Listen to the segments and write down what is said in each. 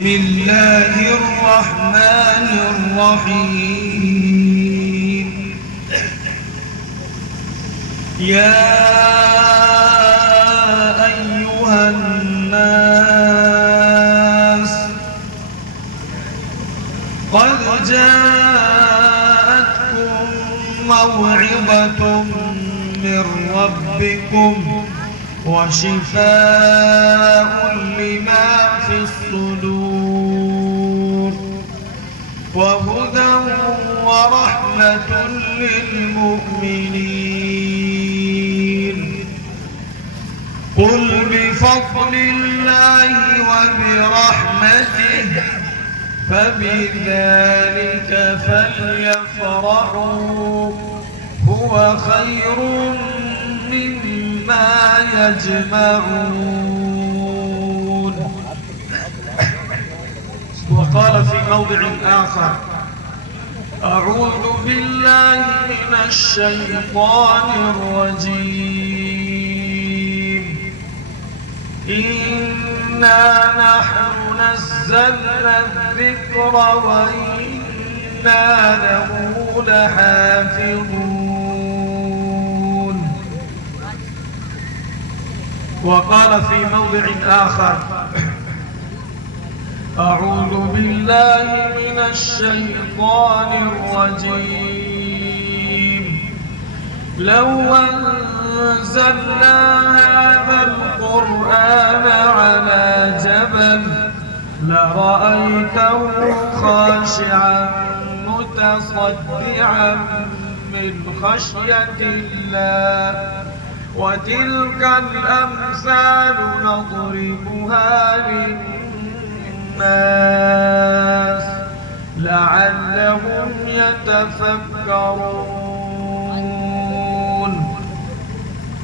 بسم الله الرحمن الرحيم يا أيها الناس قد جاءتكم موعظة من ربكم وشفاء لما في الصدور وهدى ورحمة للمؤمنين قل بفضل الله وبرحمته فبذلك فليفرحوا هو خير مما يجمعون. وقال في موضع آخر أعوذ بالله من الشيطان الرجيم إنا نحن نزلنا الذكر وإنا له لحافظون. وقال في موضع آخر أعوذ بالله من الشيطان الرجيم لو أنزلنا هذا القرآن على جبل لرأيته خاشعا متصدعا من خشية الله وتلك الأمثال نضربها للناس لعلهم يتفكرون.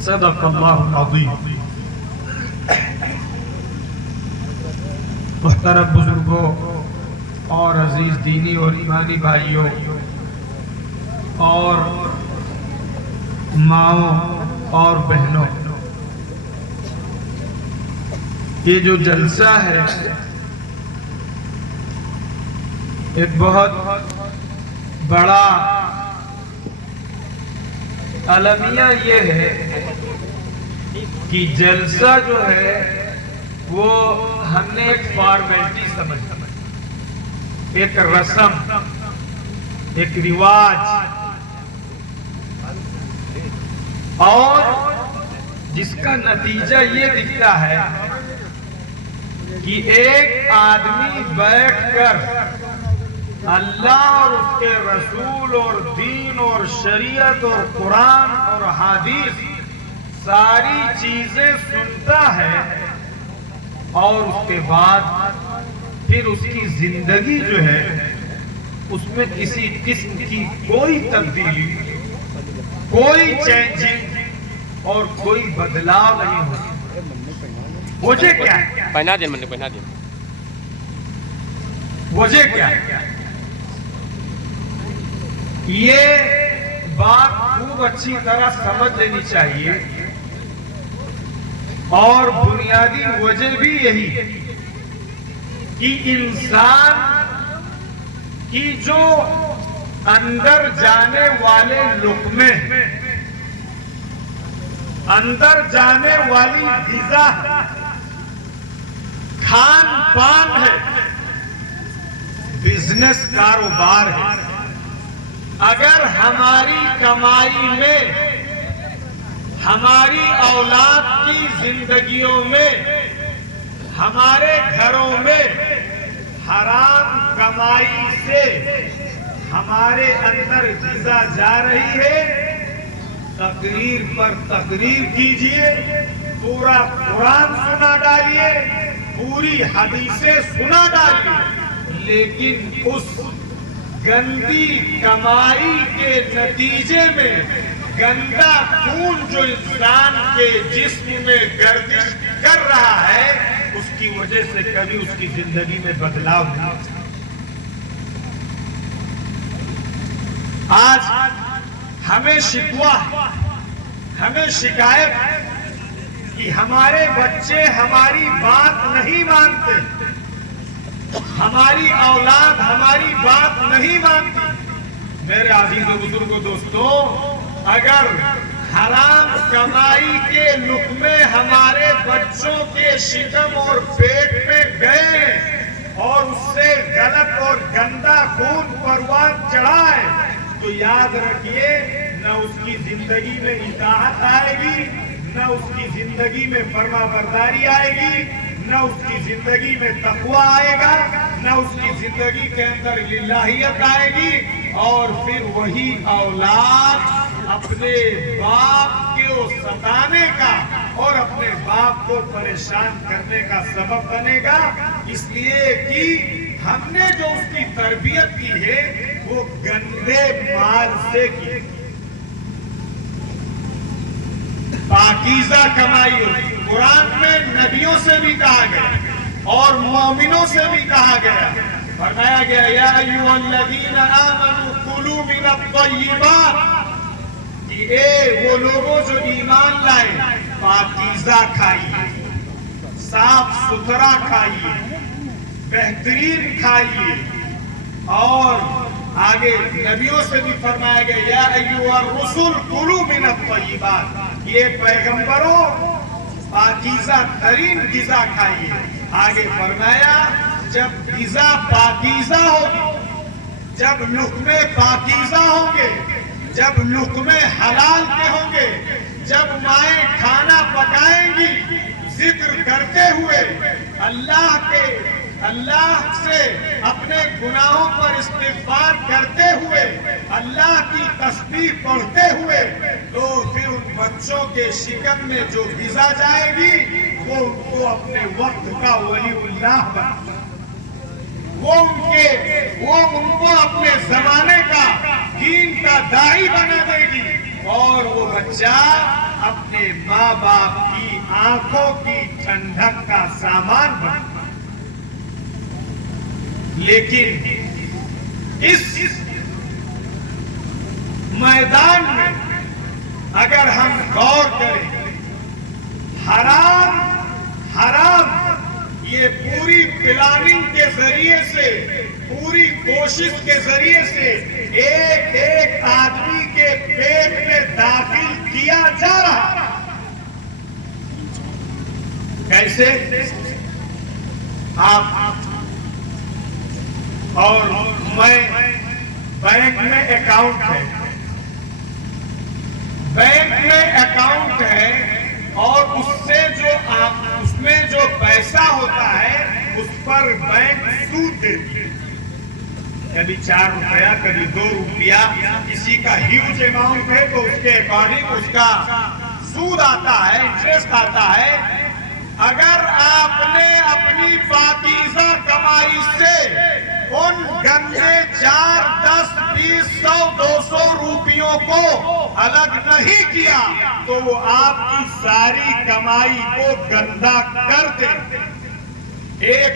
صدق الله العظيم. محترم بزرگوں اور عزیز دینی اور ایمانی بھائیوں اور ماؤں اور بہنوں، یہ جو جلسہ ہے ایک بہت بڑا المیہ یہ ہے کہ جلسہ جو ہے وہ ہم نے ایک فارمیلٹی سمجھا، ایک رسم، ایک رواج، اور جس کا نتیجہ یہ دکھتا ہے کہ ایک آدمی بیٹھ کر اللہ اور اس کے رسول اور دین اور شریعت اور قرآن اور حدیث ساری چیزیں سنتا ہے اور اس کے بعد پھر اس کی زندگی جو ہے اس میں کسی قسم کی کوئی تبدیلی، کوئی چینجنگ اور کوئی بدلاؤ نہیں ہوتا. وجہ کیا ہے؟ پہنا دیں میں نے پہنا دیں. وجہ کیا ہے؟ یہ بات خوب اچھی طرح سمجھ لینی چاہیے اور بنیادی وجہ بھی یہی کہ انسان کی جو اندر جانے والے لقمے، اندر جانے والی غذا، کھان پان ہے، بزنس، کاروبار ہے، اگر ہماری کمائی میں، ہماری اولاد کی زندگیوں میں، ہمارے گھروں میں حرام کمائی سے ہمارے اندر غذا جا رہی ہے، تقریر پر تقریر کیجئے، پورا قرآن سنا ڈالیے، پوری حدیثیں سنا ڈالیے، لیکن اس گندی کمائی کے نتیجے میں گندا خون جو انسان کے جسم میں گردش کر رہا ہے، اس کی وجہ سے کبھی اس کی زندگی میں بدلاؤ نہیں. آج ہمیں شکوہ، ہمیں شکایت کہ ہمارے بچے ہماری بات نہیں مانتے، ہماری اولاد ہماری بات نہیں مانتی۔ میرے عزیز و بزرگوں دوستوں، اگر حرام کمائی کے لقمے ہمارے بچوں کے شکم اور پیٹ میں گئے اور اس سے غلط اور گندا خون پروان چڑھائے تو یاد رکھیے نہ اس کی زندگی میں اطاعت آئے گی، نہ اس کی زندگی میں فرما برداری آئے گی، نہ اس کی زندگی میں تقویٰ آئے گا، نہ اس کی زندگی کے اندر للہیت آئے گی، اور پھر وہی اولاد اپنے باپ کو ستانے کا اور اپنے باپ کو پریشان کرنے کا سبب بنے گا، اس لیے کہ ہم نے جو اس کی تربیت کی ہے وہ گندے مال سے کی۔ پاکیزہ کمائی ہوتی، قرآن میں نبیوں سے بھی کہا گیا اور مومنوں سے بھی کہا گیا، فرمایا گیا یا ایھا الذین آمنوا کلوا من الطیبات، کہ اے وہ لوگوں جو ایمان لائے پاکیزہ کھائیے، صاف ستھرا کھائیے، بہترین کھائیے، اور آگے نبیوں سے بھی فرمایا گیا یا ایھا الرسل کلوا من الطیبات، یہ پیغمبروں پاکیزہ ترین غذا کھائیے۔ آگے فرمایا جب غذا پاکیزہ ہوگی، جب لقمے پاکیزہ ہوں گے، جب لقمے حلال کے ہوں گے، جب مائیں کھانا پکائیں گی ذکر کرتے ہوئے اللہ سے اپنے گناہوں پر استغفار کرتے ہوئے، اللہ کی تسبیح پڑھتے ہوئے، تو پھر ان بچوں کے شکم میں جو غذا جائے گی وہ ان کو اپنے وقت کا ولی اللہ بنا، وہ ان کو اپنے زمانے کا دین کا داعی بنا دے گی، اور وہ بچہ اپنے ماں باپ کی آنکھوں کی ٹھنڈک کا سامان بنے۔ لیکن اس میدان میں اگر ہم غور کریں، حرام یہ پوری پلاننگ کے ذریعے سے، پوری کوشش کے ذریعے سے ایک ایک آدمی کے پیٹ میں داخل کیا جا رہا۔ کیسے؟ آپ اور میں بینک میں اکاؤنٹ ہے، بینک میں اکاؤنٹ ہے، اور اس میں جو پیسہ ہوتا ہے اس پر بینک سود دیتی ہے، کبھی 4 روپیہ، کبھی 2 روپیہ، کسی کا ہیوج اماؤنٹ ہے تو اس کے اکارڈنگ اس کا سود آتا ہے، انٹرسٹ آتا ہے۔ اگر آپ نے اپنی پاکیزہ کمائی سے ان گندے 4، 10، 20، 100، 200 روپیوں کو الگ نہیں کیا تو وہ آپ کی ساری کمائی کو گندا کر دے۔ ایک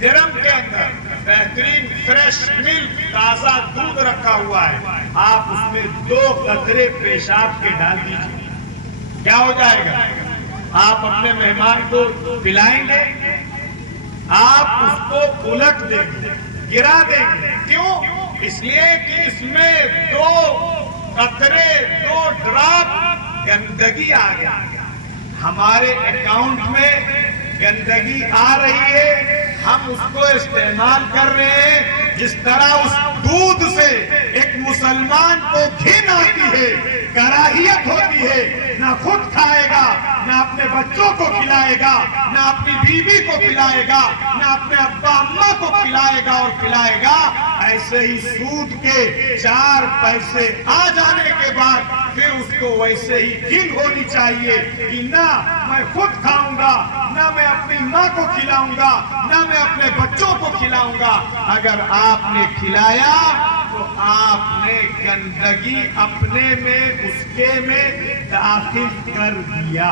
ڈرم کے اندر بہترین فریش ملک، تازہ دودھ رکھا ہوا ہے، آپ اس میں 2 قطرے پیشاب کے ڈال دیجیے، کیا ہو جائے گا؟ آپ اپنے مہمان کو پلائیں گے، آپ اس کو الٹ دیں گے، گرا دیں گے، کیوں؟ اس لیے کہ اس میں 2 قطرے، 2 ڈراپ گندگی آ گیا۔ ہمارے اکاؤنٹ میں گندگی آ رہی ہے، ہم اس کو استعمال کر رہے ہیں۔ جس طرح اس دودھ سے ایک مسلمان کو گھن آتی ہے، کراہیت ہوتی ہے، نہ خود کھائے گا، نہ اپنے بچوں کو کھلائے گا، نہ اپنی بیوی کو پلائے گا، نہ اپنے ابا اماں کو پلائے گا اور پلائے گا، ایسے ہی سود کے 4 پیسے آ جانے کے بعد پھر اس کو ویسے ہی گھن ہونی چاہیے کہ نہ میں خود کھاؤں گا، نہ میں اپنی ماں کو کھلاؤں گا، نہ میں اپنے بچوں کو کھلاؤں گا۔ اگر آپ نے کھلایا تو آپ نے گندگی اپنے میں، اس کے میں داخل کر دیا۔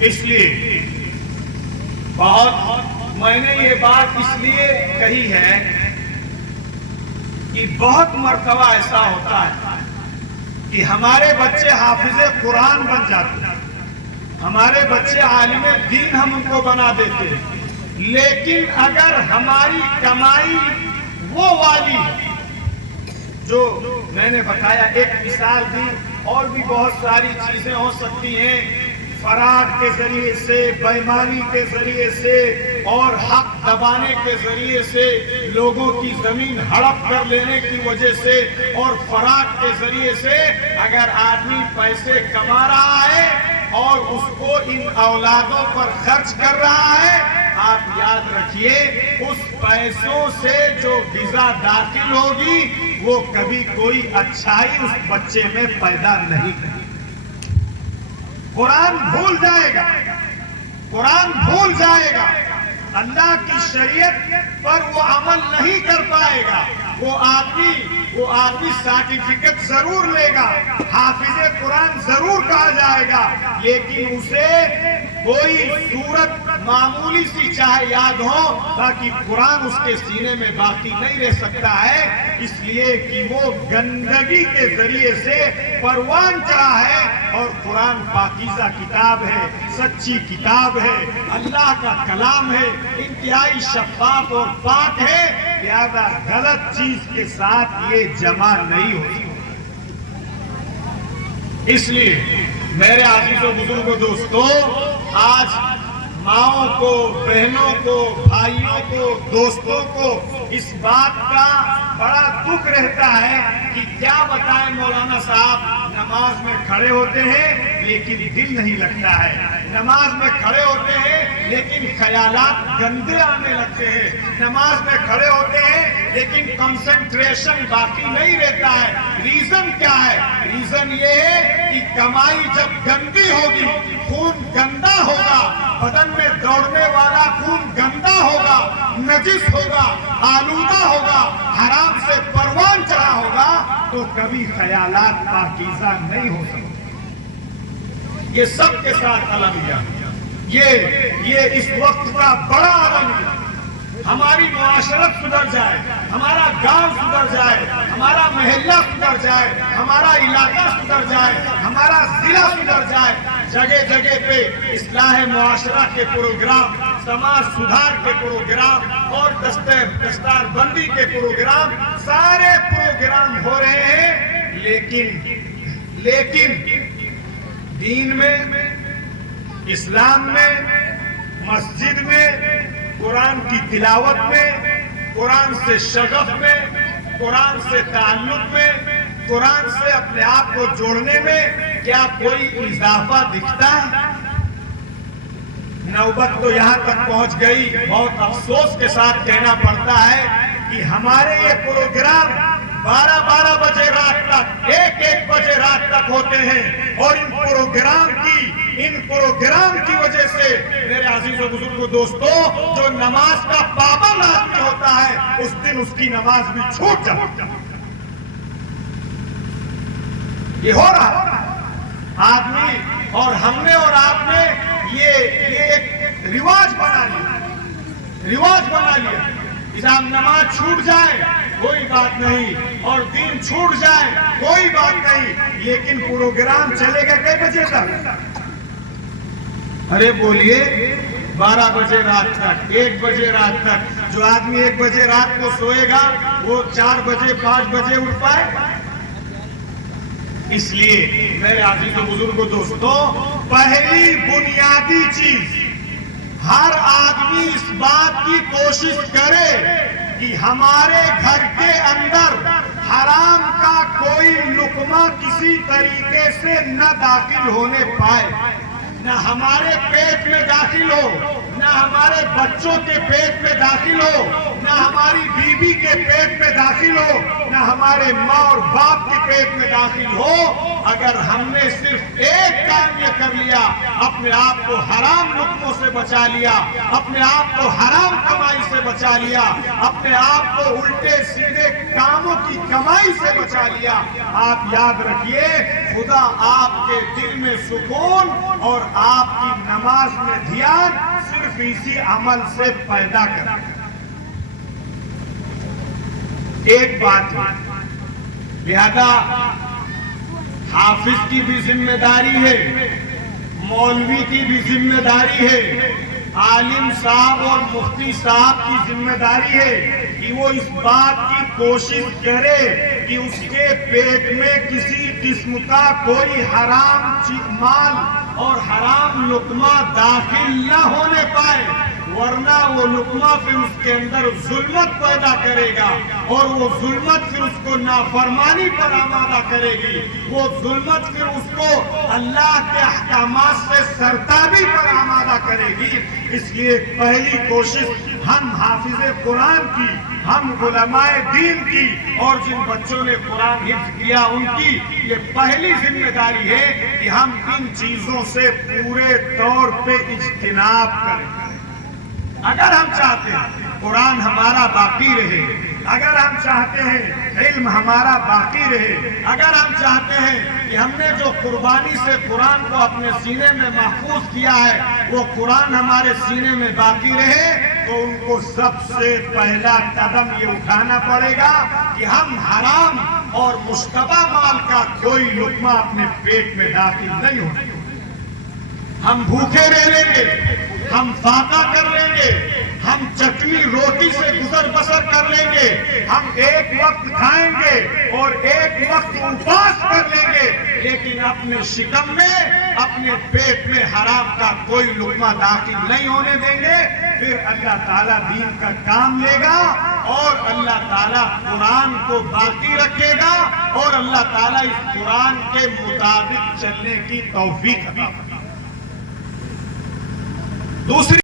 اس لیے میں نے یہ بات اس لیے کہی ہے کہ بہت مرتبہ ایسا ہوتا ہے کہ ہمارے بچے حافظ قرآن بن جاتے ہیں، ہمارے بچے عالم دین ہم ان کو بنا دیتے ہیں، لیکن اگر ہماری کمائی وہ والی جو میں نے بتایا، ایک مثال دی، اور بھی بہت ساری چیزیں ہو سکتی ہیں، فراڈ کے ذریعے سے، بے ایمانی کے ذریعے سے اور حق دبانے کے ذریعے سے، لوگوں کی زمین ہڑپ کر لینے کی وجہ سے اور فراڈ کے ذریعے سے اگر آدمی پیسے کما رہا ہے اور اس کو ان اولادوں پر خرچ کر رہا ہے، آپ یاد رکھیے اس پیسوں سے جو غذا داخل ہوگی وہ کبھی کوئی اچھائی اس بچے میں پیدا نہیں کرے۔ قرآن بھول جائے گا، قرآن بھول جائے گا، اللہ کی شریعت پر وہ عمل نہیں کر پائے گا۔ وہ آدمی سرٹیفکیٹ ضرور لے گا، حافظ قرآن ضرور کہا جائے گا، لیکن اسے کوئی صورت معمولی سی چاہے یاد ہو، تاکہ قرآن اس کے سینے میں باقی نہیں رہ سکتا ہے، اس لیے کہ وہ گندگی کے ذریعے سے پروان چڑھا ہے۔ اور قرآن پاکیزہ کتاب ہے، سچی کتاب ہے، اللہ کا کلام ہے، انتہائی شفاف اور پاک ہے، لہذا غلط چیز کے ساتھ یہ جمع نہیں ہوتی۔ اس لیے میرے عزیز و بزرگوں دوستو، آج ماؤں کو، بہنوں کو، بھائیوں کو، دوستوں کو اس بات کا بڑا دکھ رہتا ہے کہ کیا بتائیں مولانا صاحب، نماز میں کھڑے ہوتے ہیں لیکن دل نہیں لگتا ہے، نماز میں کھڑے ہوتے ہیں لیکن خیالات گندے آنے لگتے ہیں، نماز میں کھڑے ہوتے ہیں لیکن کنسنٹریشن باقی نہیں رہتا ہے۔ ریزن کیا ہے؟ ریزن یہ ہے کہ کمائی جب گندی ہوگی، خون گندا ہوگا، بدن میں دوڑنے والا خون گندا ہوگا، نجس ہوگا، آلودہ ہوگا، حرام سے پروان چڑھا ہوگا، تو کبھی خیالات پاکیزہ نہیں ہو سکتے۔ یہ سب کے ساتھ المیہ، یہ اس وقت کا بڑا المیہ۔ ہماری معاشرت سدھر جائے، ہمارا گاؤں سدھر جائے، ہمارا محلہ سدھر جائے، ہمارا علاقہ سدھر جائے، ہمارا ضلع سدھر جائے، جگہ جگہ پہ اصلاح معاشرہ کے پروگرام، سماج سدھار کے پروگرام اور دستار بندی کے پروگرام، سارے پروگرام ہو رہے ہیں، لیکن دین میں، اسلام میں، مسجد میں، قرآن کی تلاوت میں، قرآن سے شغف میں، قرآن سے تعلق میں، قرآن سے اپنے آپ کو جوڑنے میں کیا کوئی اضافہ دکھتا ہے؟ نوبت تو یہاں تک پہنچ گئی، بہت افسوس کے ساتھ کہنا پڑتا ہے کہ ہمارے یہ پروگرام 12 بجے رات تک، 1 بجے رات تک ہوتے ہیں، اور ان پروگرام کی وجہ سے میرے عزیز و بزرگوں دوستو، جو نماز کا پابند آدمی ہوتا ہے اس دن اس کی نماز بھی چھوٹ جاتی ہے۔ یہ ہو رہا آدمی اور ہم نے اور آپ نے یہ ایک رواج بنا لیا۔ جب نماز چھوٹ جائے کوئی بات نہیں، اور دین چھوٹ جائے کوئی بات نہیں، لیکن پروگرام چلے گا کئی بجے تک؟ ارے بولیے، 12 بجے رات تک، 1 بجے رات تک۔ جو آدمی 1 بجے رات کو سوئے گا وہ 4 بجے 5 بجے اٹھ پائے گا؟ اس لیے میرے عزیز و بزرگوں دوستو، پہلی بنیادی چیز، ہر آدمی اس بات کی کوشش کرے کہ ہمارے گھر کے اندر حرام کا کوئی لقمہ کسی طریقے سے نہ داخل ہونے پائے، نہ ہمارے پیٹ میں داخل ہو، نہ ہمارے بچوں کے پیٹ میں داخل ہو، نہ ہماری بیوی کے پیٹ میں داخل ہو، نہ ہمارے ماں اور باپ کے پیٹ میں داخل ہو۔ اگر ہم نے صرف ایک کام یہ کر لیا، اپنے آپ کو حرام لقموں سے بچا لیا، اپنے آپ کو حرام کمائی سے بچا لیا، اپنے آپ کو الٹے سیدھے کاموں کی کمائی سے بچا لیا، آپ یاد رکھیے خدا آپ کے دل میں سکون اور آپ کی نماز میں دھیان صرف اسی عمل سے پیدا کرے۔ ایک بات، لہذا حافظ کی بھی ذمہ داری ہے، مولوی کی بھی ذمہ داری ہے، عالم صاحب اور مفتی صاحب کی ذمہ داری ہے کہ وہ اس بات کی کوشش کرے کہ اس کے پیٹ میں کسی قسم کا کوئی حرام مال اور حرام لقمہ داخل نہ ہونے پائے، ورنہ وہ لقمہ پھر اس کے اندر ظلمت پیدا کرے گا اور وہ ظلمت پھر اس کو نافرمانی پر آمادہ کرے گی، وہ ظلمت پھر اس کو اللہ کے احکامات سے سرتابی پر آمادہ کرے گی۔ اس لیے پہلی کوشش ہم حافظ قرآن کی، ہم علماء دین کی اور جن بچوں نے قرآن حفظ کیا ان کی یہ پہلی ذمہ داری ہے کہ ہم ان چیزوں سے پورے طور پہ اجتناب کریں۔ اگر ہم چاہتے ہیں قرآن ہمارا باقی رہے، اگر ہم چاہتے ہیں علم ہمارا باقی رہے، اگر ہم چاہتے ہیں کہ ہم نے جو قربانی سے قرآن کو اپنے سینے میں محفوظ کیا ہے وہ قرآن ہمارے سینے میں باقی رہے، تو ان کو سب سے پہلا قدم یہ اٹھانا پڑے گا کہ ہم حرام اور مشتبہ مال کا کوئی لقمہ اپنے پیٹ میں داخل نہیں ہونے۔ ہم بھوکے رہ لیں گے، ہم فاقہ کر لیں گے، ہم چٹنی روٹی سے گزر بسر کر لیں گے، ہم ایک وقت کھائیں گے اور ایک وقت اپواس کر لیں گے، لیکن اپنے شکم میں، اپنے پیٹ میں حرام کا کوئی لقمہ داخل نہیں ہونے دیں گے۔ پھر اللہ تعالیٰ دین کا کام لے گا اور اللہ تعالیٰ قرآن کو باقی رکھے گا اور اللہ تعالیٰ اس قرآن کے مطابق چلنے کی توفیق عطا فرمائے گا۔ دوسری